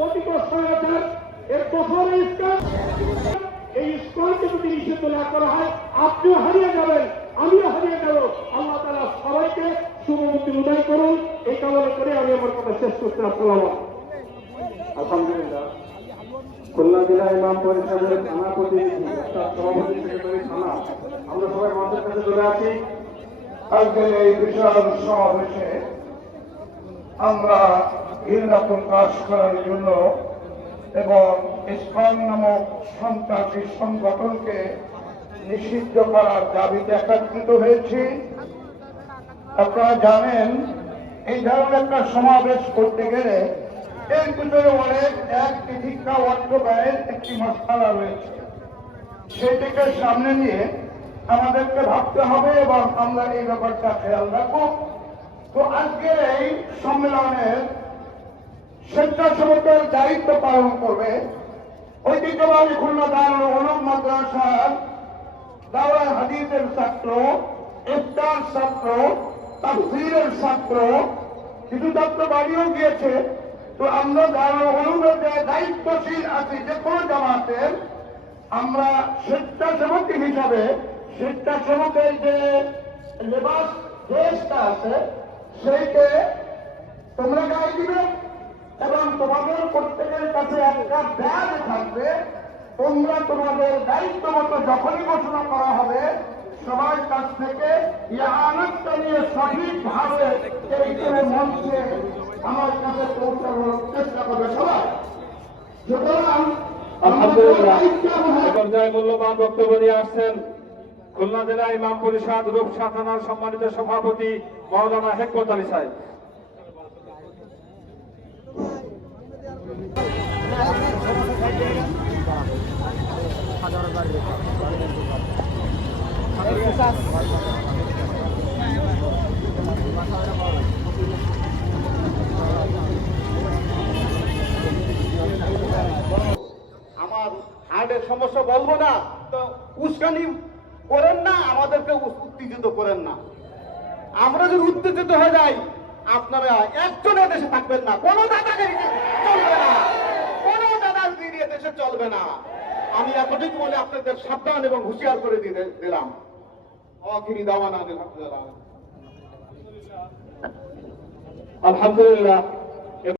পতিত এর ইস্কান এই যদি না করা হয়, আপনিও হারিয়ে যাবেন, আমিও হারিয়ে যাব। আল্লাহ তালা সবাইকে উদয় করুন। এই কামনা করে আমি আমার কথা শেষ করতে আলহামদুলিল্লাহ। খুলনা জেলা ইমাম পরিষদের থানা প্রতিনিধি থানা। আমরা সবাই আমাদের কাছে চলে আসি। আজকের এই বিশাল সমাবেশে আমরা ঘৃণা প্রকাশ করার জন্য এবং ইসলাম নামক সন্ত্রাসী সংগঠনকে নিষিদ্ধ করার দাবিতে একত্রিত হয়েছি। আপনারা জানেন, এই ধরনের একটা সমাবেশ করতে গেলে এর ভিতরে অনেক এক শিক্ষা অর্থ ব্যয়ের একটি মশালা রয়েছে। সেটিকে সামনে নিয়ে আমাদেরকে ভাবতে হবে এবং আমরা এই ব্যাপারটা খেয়াল রাখব। তো আজকের এই সম্মেলনের স্বেচ্ছাসেবকের দায়িত্ব পালন করবে ঐতিহ্যবাহী খুলনা দারুল উলুম মাদ্রাসার দাওয়া হাদিসের ছাত্র, ইফতার ছাত্র, তাফসীরের ছাত্র কিছু ছাত্র বাড়িও গিয়েছে। তো আমরা দারুল উলুমের যে দায়িত্বশীল আছি যে কোনো জামাতের আমরা স্বেচ্ছাসেবক হিসাবে স্বেচ্ছাসেবকের যে লেবাস, দেশটা আছে সেইকে তোমরা গায়ে দিবে এবং তোমাদের প্রত্যেকের কাছে একটা ব্যাগ থাকবে। তোমরা তোমাদের দায়িত্ব মতো যখনই ঘোষণা করা হবে সবার কাছ থেকে আনন্দটা নিয়ে সঠিকভাবে এই করে মঞ্চে আমার কাছে পৌঁছানোর চেষ্টা করবে সবাই। সুতরাং আলহামদুলিল্লাহ। আমাদের পর্যায়ে মূল্যবান বক্তব্য নিয়ে আসছেন খুলনা জেলা ইমাম পরিষদ রূপসা থানার সম্মানিত সভাপতি মৌলানা হেকমত আলী সাহেব। আমার হার্টের সমস্যা বলব না, তো উস্কানি করেন না, আমাদেরকে উত্তেজিত করেন না। আমরা যদি উত্তেজিত হয়ে যাই, আপনারা একজনের দেশে থাকবেন না। কোনো দাদাগিরি চলবে না। কোনো দাদাগিরি দেশে চলবে না। আমি এতটুকু বলে আপনাদের সাবধান এবং হুঁশিয়ার করে দিতে দিলাম। অখিরি আলহামদুলিল্লাহ। আলহামদুলিল্লাহ।